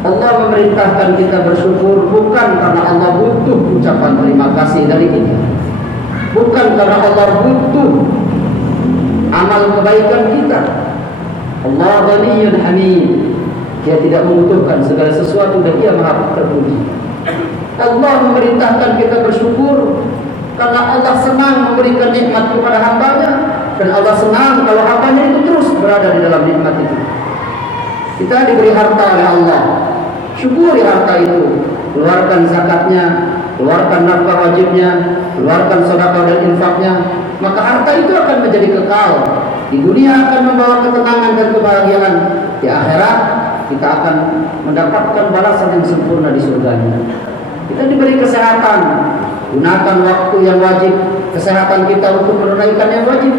Allah memerintahkan kita bersyukur bukan karena Allah butuh ucapan terima kasih dari kita, bukan karena Allah butuh amal kebaikan kita. Allah Ghaniyyun Hamid, Dia tidak membutuhkan segala sesuatu dan Dia Maha terpuji. Allah memerintahkan kita bersyukur karena Allah senang memberikan nikmat kepada hambanya, dan Allah senang kalau hambanya itu terus berada di dalam nikmat itu. Kita diberi harta oleh Allah, syukuri harta itu, keluarkan zakatnya, keluarkan nafkah wajibnya, keluarkan sedekah dan infaknya, maka harta itu akan menjadi kekal. Di dunia akan membawa ketenangan dan kebahagiaan. Di akhirat kita akan mendapatkan balasan yang sempurna di surganya. Kita diberi kesehatan, gunakan waktu yang wajib kesehatan kita untuk menunaikan yang wajib.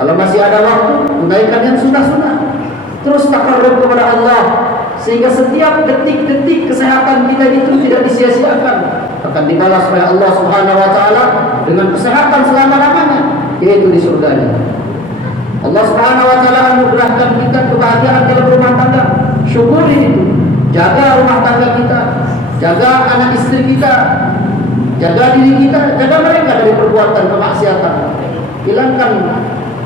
Kalau masih ada waktu, tunaikan yang sunnah-sunnah. Terus takarrub kepada Allah, sehingga setiap detik-detik kesehatan kita itu tidak disia-siakan, akan dibalas oleh Allah Subhanahu wa taala dengan kesehatan selama-lamanya, yaitu di surganya. Allah Subhanahu wa taala anugerahkan kita kebahagiaan dalam rumah tangga. Syukuri itu. Jaga rumah tangga kita, jaga anak istri kita, jaga diri kita, jaga mereka dari perbuatan kemaksiatan. Hilangkan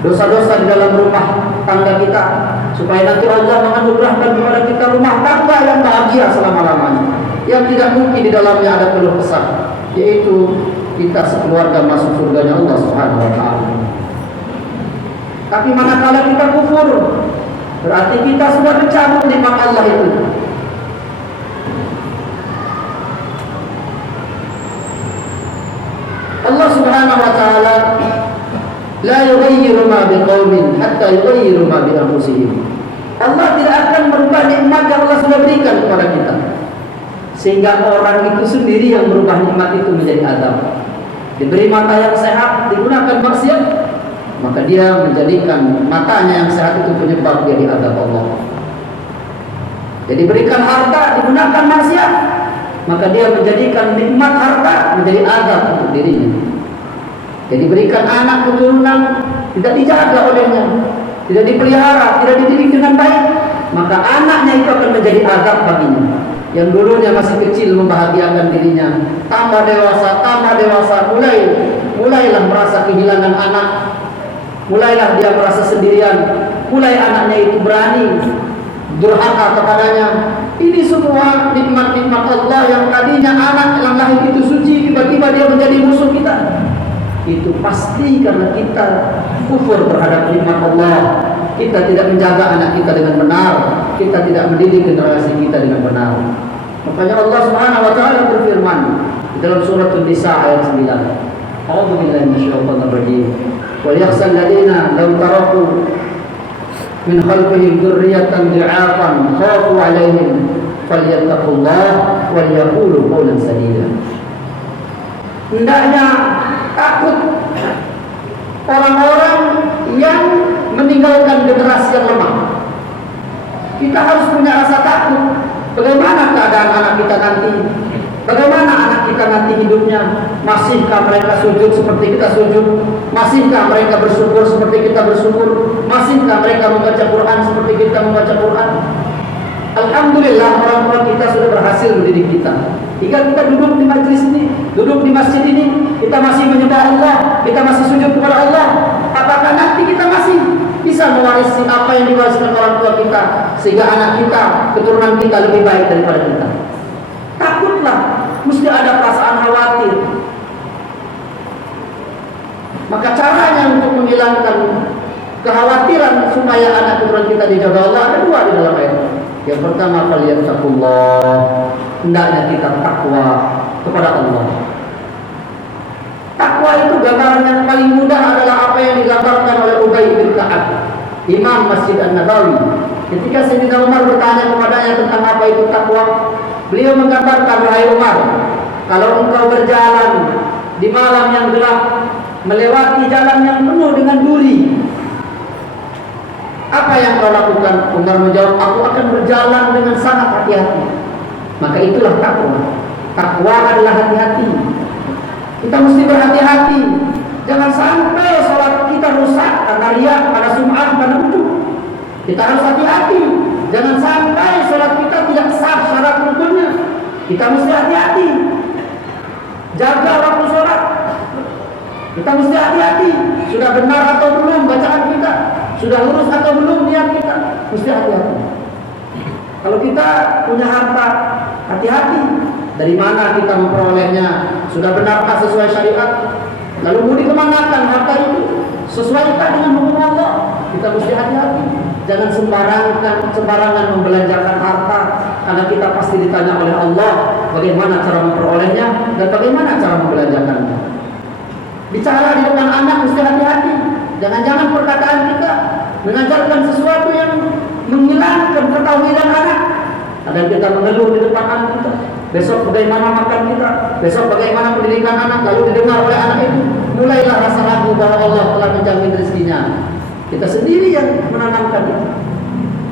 dosa-dosa di dalam rumah tangga kita, supaya nanti Allah menganugerahkan kepada kita rumah tangga yang bahagia selama-lamanya, yang tidak mungkin di dalamnya ada keluh kesah, yaitu kita sekeluarga masuk surganya Allah Subhanahu wa taala. Tapi manakala kita kufur, berarti kita sudah mencabut nikmat Allah itu. Allah Subhanahu wa taala la yughayyiru ma biqaumin hatta yughayyiru ma bi anfusihim. Allah tidak akan merubah nikmat yang Allah sudah berikan kepada kita, sehingga orang itu sendiri yang merubah nikmat itu menjadi azab. Diberi mata yang sehat, digunakan maksiat, maka dia menjadikan matanya yang sehat itu penyebab dia diazab Allah. Jadi berikan harta, digunakan maksiat, maka dia menjadikan nikmat harta menjadi azab untuk dirinya. Jadi berikan anak keturunan, tidak dijaga olehnya, tidak dipelihara, tidak dididik dengan baik, maka anaknya itu akan menjadi azab baginya. Yang dulunya masih kecil membahagiakan dirinya, tambah dewasa, mulailah merasa kehilangan anak, mulailah dia merasa sendirian, mulai anaknya itu berani durhaka kepadanya. Ini semua nikmat-nikmat Allah yang tadinya anak yang lahir itu suci, tiba-tiba dia menjadi musuh kita. Itu pasti karena kita kufur terhadap nikmat Allah. Kita tidak menjaga anak kita dengan benar, kita tidak mendidik generasi kita dengan benar. Makanya Allah Subhanahu wa taala berfirman di dalam surah An-Nisa ayat 9. A'udzu billahi minasyaitonir rajim. Wal yakhshal ladina law taraku min khalfihim dzurriyyatan dhi'afan khafu 'alaihim falyattaqullaha wal yaqulu qawlan sadida. Hendaknya takut orang-orang yang meninggalkan generasi yang lemah. Kita harus punya rasa takut. Bagaimana keadaan anak kita nanti? Bagaimana anak kita nanti hidupnya? Masihkah mereka sujud seperti kita sujud? Masihkah mereka bersyukur seperti kita bersyukur? Masihkah mereka membaca Quran seperti kita membaca Quran? Alhamdulillah orang tua kita sudah berhasil mendidik kita. Jika kita duduk di majlis ini, duduk di masjid ini, kita masih menyembah Allah, kita masih sujud kepada Allah, apakah nanti kita masih bisa mewarisi apa yang diwariskan orang tua kita, sehingga anak kita, keturunan kita lebih baik daripada kita? Takutlah, mesti ada perasaan khawatir. Maka caranya untuk menghilangkan kekhawatiran supaya anak keturunan kita dijaga Allah ada dua di dalam ayat. Yang pertama, falyattaqullah, hendaknya kita takwa kepada Allah. Takwa itu gambaran yang paling mudah adalah apa yang digambarkan oleh Ubay bin Ka'ab, Imam Masjid An-Nabawi. Ketika Sayyidina Umar bertanya kepadanya tentang apa itu takwa, beliau menggambarkan, wahai Umar, kalau engkau berjalan di malam yang gelap, melewati jalan yang penuh dengan duri, apa yang kau lakukan? Umar menjawab, aku akan berjalan dengan sangat hati-hati. Maka itulah takwa. Takwa adalah hati-hati. Kita mesti berhati-hati. Jangan sampai sholat kita rusak karena riya, karena sum'ah, karena ujub. Kita harus hati-hati. Jangan sampai sholat kita tidak sah Kita mesti hati-hati. Jaga waktu sholat. Kita mesti hati-hati. Sudah benar atau belum bacaan kita? Sudah lurus atau belum niat kita? Mesti hati-hati. Kalau kita punya harta, hati-hati. Dari mana kita memperolehnya? Sudah benarkah sesuai syariat? Lalu mau dikemanakan harta itu? Sesuaikan dengan hukum Allah. Kita mesti hati-hati. Jangan sembarangan membelanjakan harta, karena kita pasti ditanya oleh Allah bagaimana cara memperolehnya dan bagaimana cara membelanjakannya. Bicara di depan anak mesti hati-hati. Jangan-jangan perkataan kita mengajarkan sesuatu yang menghilangkan ketauhidan anak. Ada kita mengeluh di depan anak kita. Besok bagaimana makan kita, besok bagaimana pendidikan anak, lalu didengar oleh anak itu, mulailah rasa ragu bahwa Allah telah menjamin rezekinya. Kita sendiri yang menanamkan itu.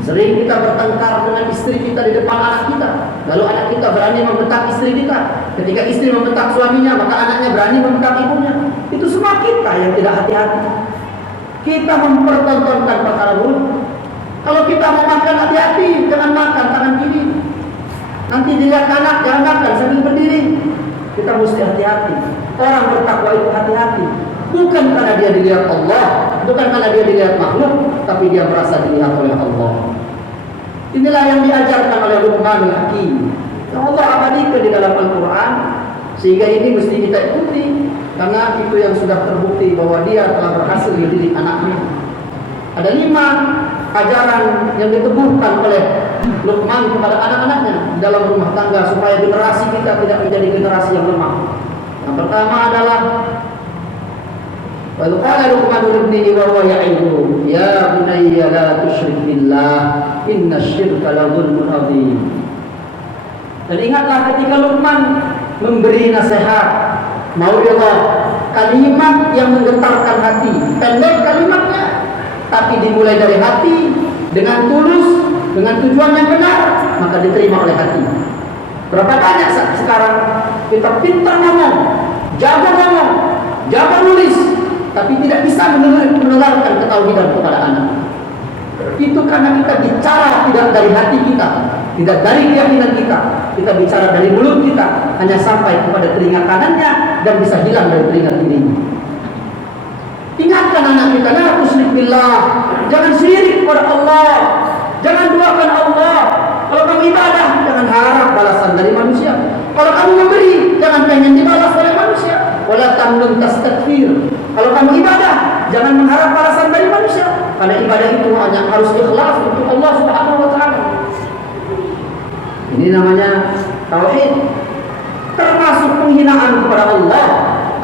Sering kita bertengkar dengan istri kita di depan anak kita, lalu anak kita berani membentak istri kita. Ketika istri membentak suaminya, maka anaknya berani membentak ibunya. Itu semua kita yang tidak hati-hati. Kita mempertontonkan perkara buruk. Kalau kita mau makan, hati-hati, jangan makan tangan kiri. Nanti dilihat anak, jangan makan sambil berdiri. Kita mesti hati-hati. Orang bertakwa itu hati-hati. Bukan karena dia dilihat Allah, bukan karena dia dilihat makhluk, tapi dia merasa dilihat oleh Allah. Inilah yang diajarkan oleh Luqmanul Hakim. Yang Allah abadikan di dalam Al-Quran, sehingga ini mesti kita ikuti, karena itu yang sudah terbukti bahwa dia telah berhasil mendidik anaknya. Ada 5 ajaran yang diteguhkan oleh Luqman kepada anak-anaknya dalam rumah tangga supaya generasi kita tidak menjadi generasi yang lemah. Yang pertama adalah wa qala Luqman libnihi wa huwa ya'iduhu ya bunayya la tusyrik billah innasyirka la dzulmun adzim. Dan ingatlah ketika Luqman memberi nasihat, mau'izah, kalimat yang menggetarkan hati, pendek kalimatnya, tapi dimulai dari hati dengan tulus, dengan tujuan yang benar, maka diterima oleh hati. Berapa banyak sekarang kita pintar ngomong, jago nulis, tapi tidak bisa menularkan ketauhidan kepada anak. Itu karena kita bicara tidak dari hati kita, tidak dari keyakinan kita. Kita bicara dari mulut kita, hanya sampai kepada telinga kanannya dan bisa hilang dari telinga kirinya. Ingatkan anak kita, la tusyrik billah, jangan syirik kepada Allah, jangan duakan Allah. Kalau kamu ibadah, jangan harap balasan dari manusia. Kalau kamu memberi, jangan pengen dibalas oleh manusia. Wala tamnun tastakbir. Kalau kamu ibadah, jangan mengharap balasan dari manusia, karena ibadah itu hanya harus ikhlas untuk Allah Subhanahu wa taala. Ini namanya tauhid. Termasuk penghinaan kepada Allah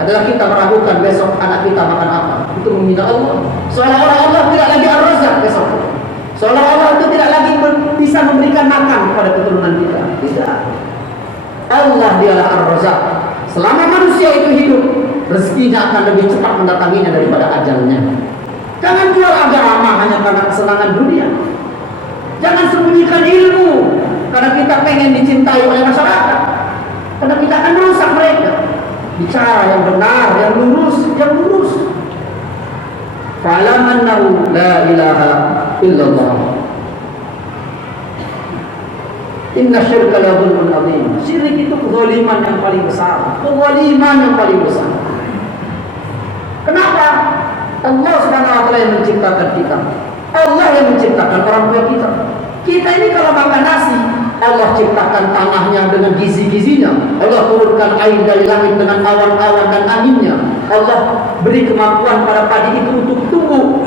adalah kita meragukan besok anak kita makan apa. Itu menghina Allah. Seolah-olah Allah tidak lagi Ar-Razzaq besok. Seolah-olah itu tidak lagi bisa memberikan makan kepada keturunan kita. Tidak. Allah dialah Ar-Razzaq. Selama manusia itu hidup, rezekinya akan lebih cepat mendatanginya daripada ajalnya. Jangan jual agama hanya karena kesenangan dunia. Jangan sembunyikan ilmu karena kita pengen dicintai oleh masyarakat, karena kita akan merusak mereka. Bicara yang benar, yang lurus. Fa'lamannahu la ilaha illallah. Inna syirka la dzulmun adzim. Syirik itu kezaliman yang paling besar. Kenapa? Allah Subhanahu wa taala yang menciptakan kita. Allah yang menciptakan orang tua kita. Kita ini kalau makan nasi, Allah ciptakan tanahnya dengan gizi-gizinya. Allah turunkan air dari langit dengan awan-awan dan anginnya. Allah beri kemampuan pada padi itu untuk tumbuh,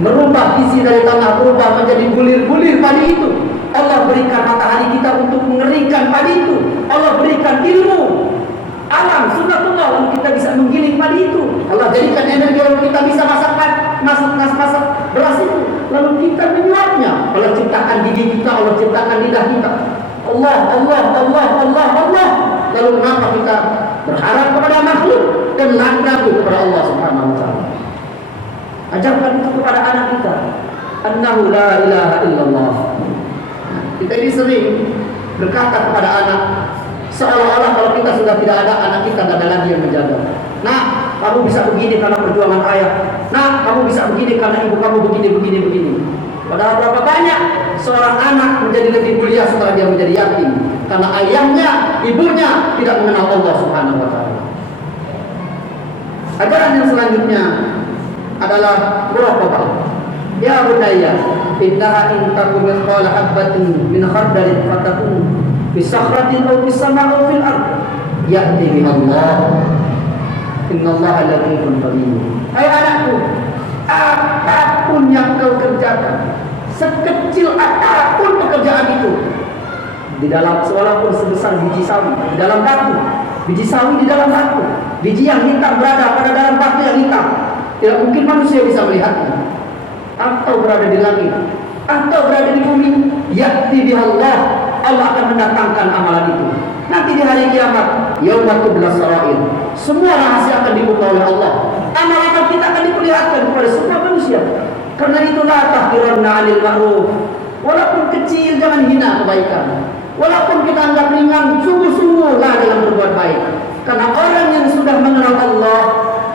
merubah gizi dari tanah, berubah menjadi bulir-bulir padi itu. Allah berikan matahari kita untuk mengeringkan padi itu. Allah berikan ilmu alam sunnatullah, lalu kita bisa menggiling padi itu. Allah jadikan energi lalu kita bisa masak beras itu, lalu kita menyuapnya. Allah ciptakan gigi kita, Allah ciptakan lidah kita. Allah. Lalu kenapa kita berharap kepada makhluk dan ragu kepada Allah Subhanahu wa taala? Ajarkan itu kepada anak kita. Annahu la ilaha illallah. Kita ini sering berkata kepada anak, seolah-olah kalau kita sudah tidak ada, anak kita tidak ada lagi yang menjaga. Nah, kamu bisa begini karena perjuangan ayah. Nah, kamu bisa begini karena ibu kamu begini. Padahal berapa banyak seorang anak menjadi lebih mulia setelah dia menjadi yatim. karena ayahnya, ibunya tidak mengenal Allah Subhanahu wa taala. Ajaran yang selanjutnya adalah muraqabah. Ya bunayya, innaha in takum mithqala habatin min khardalin fatakun fi sakhratin aw fis sama'i aw fil ard ya'ti biha Allah. Innallaha latifun khabir. Hai anakku, apapun yang kau kerjakan, sekecil apapun pekerjaan itu, di dalam walaupun sebesar biji sawi di dalam batu, biji sawi di dalam batu, biji yang hitam berada pada dalam batu yang hitam, tidak mungkin manusia bisa melihatnya, atau berada di langit, atau berada di bumi, ya'ti bihallah, Allah akan mendatangkan amalan itu. Nanti di hari kiamat, yaumul tublas sarair, semua rahasia akan dibuka oleh Allah. Amal-amal kita akan diperlihatkan kepada semua manusia. Karena itulah tahqiranna 'anil ma'ruf. Walaupun kecil jangan hina kebaikan. Walaupun kita anggap ringan, sungguh-sungguhlah dalam berbuat baik. Karena orang yang sudah mengenal Allah,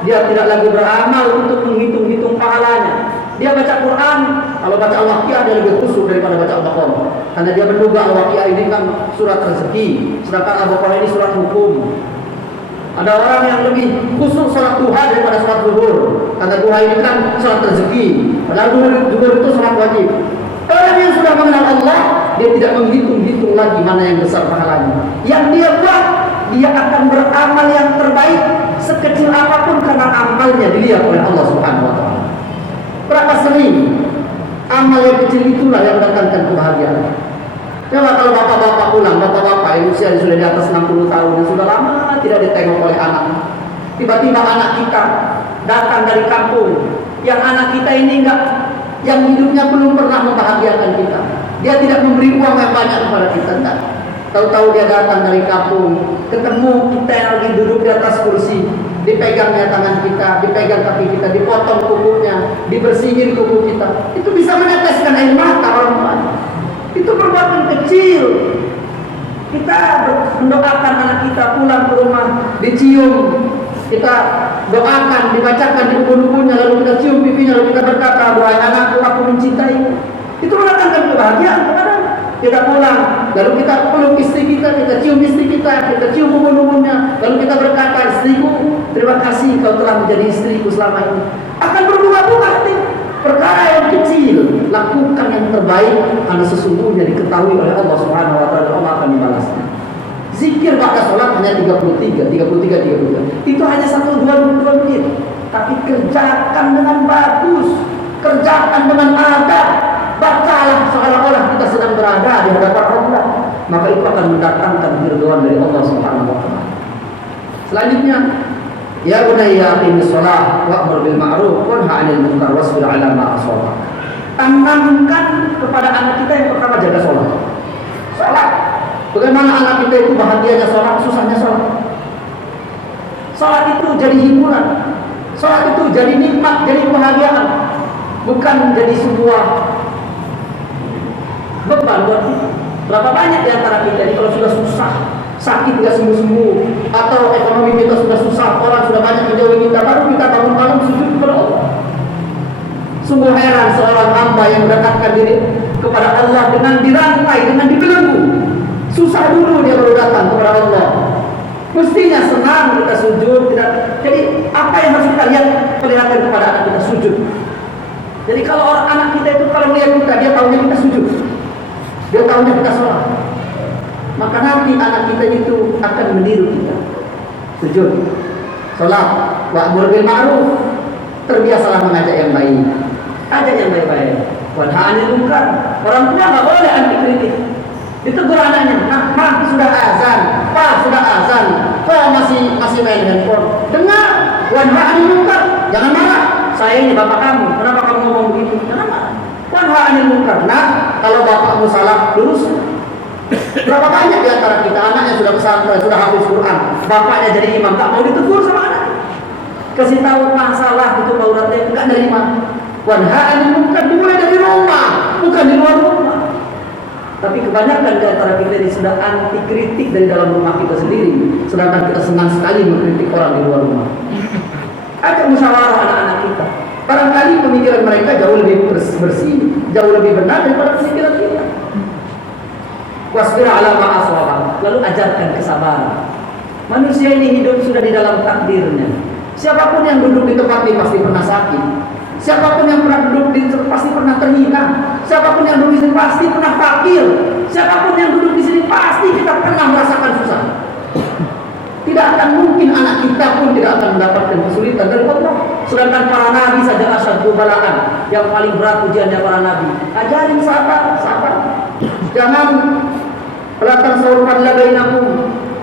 dia tidak lagi beramal untuk menghitung-hitung pahalanya. Dia baca Quran, kalau baca Al-Waqiah dia lebih khusyuk daripada baca Al-Baqarah. Karena dia menduga Al-Waqiah ini kan surat rezeki, sedangkan Al-Baqarah ini surat hukum. Ada orang yang lebih khusyuk salat duha daripada salat zuhur, karena duha ini kan salat rezeki, padahal zuhur itu salat wajib. Orang yang sudah mengenal Allah, dia tidak menghitung-hitung lagi mana yang besar pahalanya. Yang dia buat, dia akan beramal yang terbaik sekecil apapun karena amalnya dilihat oleh Allah Subhanahu wa taala. Berapa sering amal yang kecil itulah yang mendatangkan kebahagiaan. Coba kalau bapak-bapak pulang, bapak-bapak yang usia sudah di atas 60 tahun, yang sudah lama tidak ditengok oleh anak. Tiba-tiba anak kita datang dari kampung, yang anak kita ini yang hidupnya belum pernah membahagiakan kita. Dia tidak memberi uang yang banyak kepada kita, enggak. Tahu-tahu dia datang dari kampung, ketemu kita yang lagi duduk di atas kursi, dipegangnya tangan kita, dipegang kaki kita, dipotong kukunya, dibersihin kuku kita. Itu bisa meneteskan air mata orang tua. Itu perbuatan kecil. Kita mendoakan anak kita pulang ke rumah, dicium, kita doakan, dibacakan di buku-bukunya, lalu kita cium pipinya, lalu kita berkata, "Wahai anakku, aku mencintai." Itu mendatangkan kebahagiaan kepada kita pulang, lalu kita peluk istri kita cium istri kita cium buku-bukunya, lalu kita berkata, "Istriku, terima kasih kau telah menjadi istriku selama ini." Akan berbunga-bunga hati. Perkara yang kecil, lakukan yang terbaik, karena sesungguhnya diketahui oleh Allah Subhanahu wa taala, Allah akan membalasnya. Zikir pada sholat hanya 33. Itu hanya 1-2 menit. Tapi kerjakan dengan bagus, kerjakan dengan adab. Bacalah seolah-olah kita sedang berada di hadapan Allah, maka itu akan mendatangkan keridhaan dari Allah Subhanahu wa taala. Selanjutnya, ya bunayya aqimis shalah wa'mur bil ma'ruf wa nahy 'anil munkar wasbir 'ala ma asabak. Tanamkan kepada anak kita yang pertama jaga sholat. Sholat. Bagaimana anak kita itu bahagianya sholat, susahnya sholat. Sholat itu jadi hiburan. Sholat itu jadi nikmat, jadi kebahagiaan. Bukan menjadi sebuah beban buat kita. Berapa banyak di antara kita ini kalau sudah susah, sakit tidak sembuh-sembuh, atau ekonomi kita sudah susah, orang sudah banyak menjauhi kita, baru kita bangun malam sujud kepada Allah. Sungguh heran seorang hamba yang mendekatkan diri kepada Allah dengan dirantai, dengan dibelenggu. Susah dulu dia baru datang kepada Allah. Mestinya senang kita sujud, tidak. Jadi apa yang harus kita lihat, perlihatkan kepada anak kita sujud. Jadi kalau orang anak kita itu kalau melihat kita, dia tahunya kita sujud, dia tahunya kita sholat, maka nanti anak kita itu akan meniru kita. Sujud, sholat, wa'mur bil ma'ruf, terbiasalah mengajak yang baik, ajak yang baik-baik. Wa nahy 'anil munkar, orang tua nggak boleh anti kritik. Itu anaknya, nah, Ma sudah azan, Pa sudah azan, kok masih main handphone? Dengar, wa nahy 'anil munkar, jangan marah. Saya ini bapak kamu, kenapa kamu ngomong begitu? Jangan marah. Wa nahy 'anil munkar. Nah, kalau bapakmu salah, lurus. Berapa banyak di antara kita anaknya sudah pesantren, sudah hafiz Quran, bapaknya jadi imam, tak mau ditegur sama anak. Kasih tahu masalah itu auratnya enggak nerima. Wa nahy 'anil munkar dimulai dari rumah, bukan di luar rumah. Tapi kebanyakan di antara kita ini sudah anti kritik dari dalam rumah kita sendiri, sedangkan kita senang sekali mengkritik orang di luar rumah. Ajak musyawarah anak-anak kita. Barangkali pemikiran mereka jauh lebih bersih, jauh lebih benar daripada pemikiran kita. Wasbir ala ma aswaba. Lalu ajarkan kesabaran. Manusia ini hidup sudah di dalam takdirnya. Siapapun yang duduk di tempat ini pasti pernah sakit. Siapapun yang pernah duduk di sini pasti pernah terhina. Siapapun yang duduk di sini pasti pernah fakir. Siapapun yang duduk di sini pasti kita pernah merasakan susah. Tidak akan mungkin anak kita pun tidak akan mendapatkan kesulitan dari Allah. Sedangkan para nabi saja asyaddu bala'an, yang paling berat ujiannya para nabi. Ajarin sabar. Jangan pelatan saurukan ladainakum.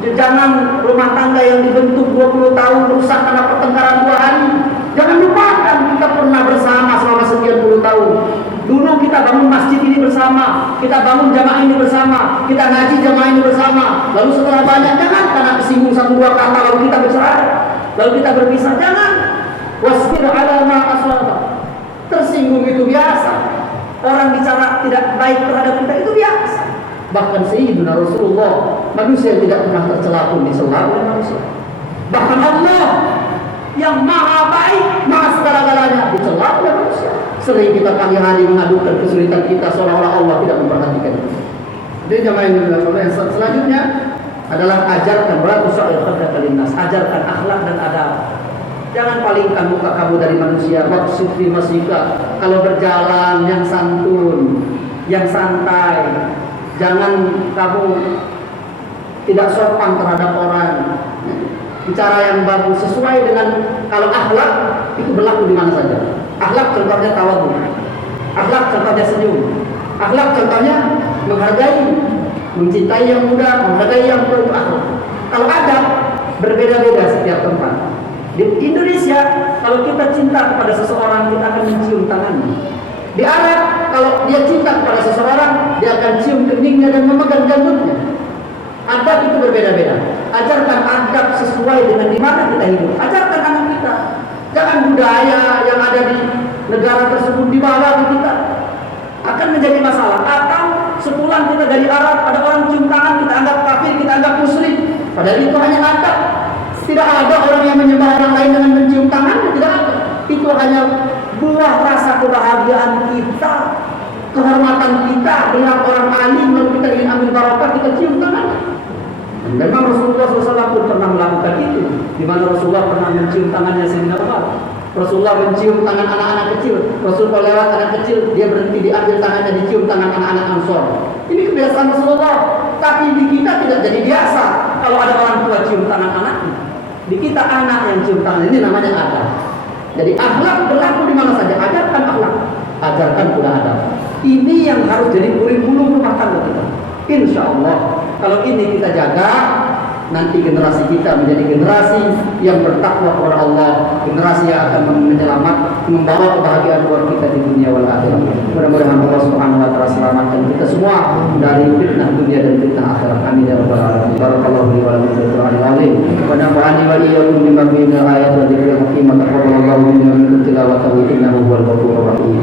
Jangan rumah tangga yang dibentuk 20 tahun rusak karena pertengkaran 2 hari. Jangan lupakan kita pernah bersama selama sekian puluh tahun. Dulu kita bangun masjid ini bersama, kita bangun jamaah ini bersama, kita ngaji jamaah ini bersama. Lalu setelah banyak, jangan karena kesinggung 1-2 kata lalu kita bercerai, lalu kita berpisah. Jangan. Wasbir ala ma aswaba. Tersinggung itu biasa. Orang bicara tidak baik terhadap kita itu biasa. Bahkan Sayyidina Rasulullah, manusia tidak pernah tercela pun disela oleh manusia. Bahkan Allah yang maha baik, maha segala-galanya dicela oleh manusia. Sering kita pagi hari mengadukan kesulitan kita seolah-olah Allah tidak memperhatikan kita. Jadi jamaah yang dilakukan selanjutnya adalah ajarkan beratu sa'il khadaka linnas, ajarkan akhlak dan adab. Jangan palingkan muka kamu dari manusia. Maksud fi masika, kalau berjalan yang santun, yang santai. Jangan kamu tidak sopan terhadap orang. Bicara yang bagus sesuai dengan, kalau akhlak itu berlaku di mana saja. Akhlak contohnya tawadhu. Akhlak contohnya senyum. Akhlak contohnya menghargai, mencintai yang muda, menghargai yang tua, itu akhlak. Kalau adab berbeda-beda setiap tempat. Di Indonesia kalau kita cinta kepada seseorang kita akan mencium tangannya. Di Arab kalau dia cinta kepada seseorang dia akan cium keningnya dan memegang janggutnya. Adab itu berbeda-beda. Ajarkan adab sesuai dengan di mana kita hidup. Ajarkan anak kita. Jangan budaya yang ada di negara tersebut dibawa ke kita. Akan menjadi masalah. Atau sepulang kita dari Arab ada orang cium tangan kita anggap kafir, kita anggap musyrik. Padahal itu hanya adab. Tidak ada orang yang menyembah orang lain dengan mencium tangannya, tidak ada. Itu hanya buah rasa kebahagiaan kita, kehormatan kita dengan orang alim, lalu kita ingin ambil barokah, kita cium tangan. Dan memang Rasulullah SAW pun pernah melakukan itu, di mana Rasulullah pernah mencium tangannya Sayyidina Umar. Rasulullah mencium tangan anak-anak kecil. Rasulullah lewat anak kecil, dia berhenti, diambil tangannya, dicium tangan anak-anak Ansor. Ini kebiasaan Rasulullah. Tapi di kita tidak jadi biasa kalau ada orang tua cium tangan anaknya. Di kita anak yang cium tangan, ini namanya adab. Jadi akhlak berlaku di mana saja. Ajarkan akhlak, ajarkan pula adab. Ini yang harus jadi kurikulum rumah tangga kita. Insya Allah kalau ini kita jaga, nanti generasi kita menjadi generasi yang bertakwa kepada Allah, generasi yang akan membawa kebahagiaan buat kita di dunia wal akhirat. Mudah-mudahan Allah Subhanahu wa taala selamatkan kita semua dari fitnah dunia dan fitnah akhirat. Amin ya rabbal alamin. Barakallahu li wa lakum fil Qur'anil azim. Wa nafa'ani wa iyyakum bima fihi min al-ayati wa dhikril hakim. Taqabbalallahu minna wa minkum tilawatahu innahu huwal ghafurur rahim.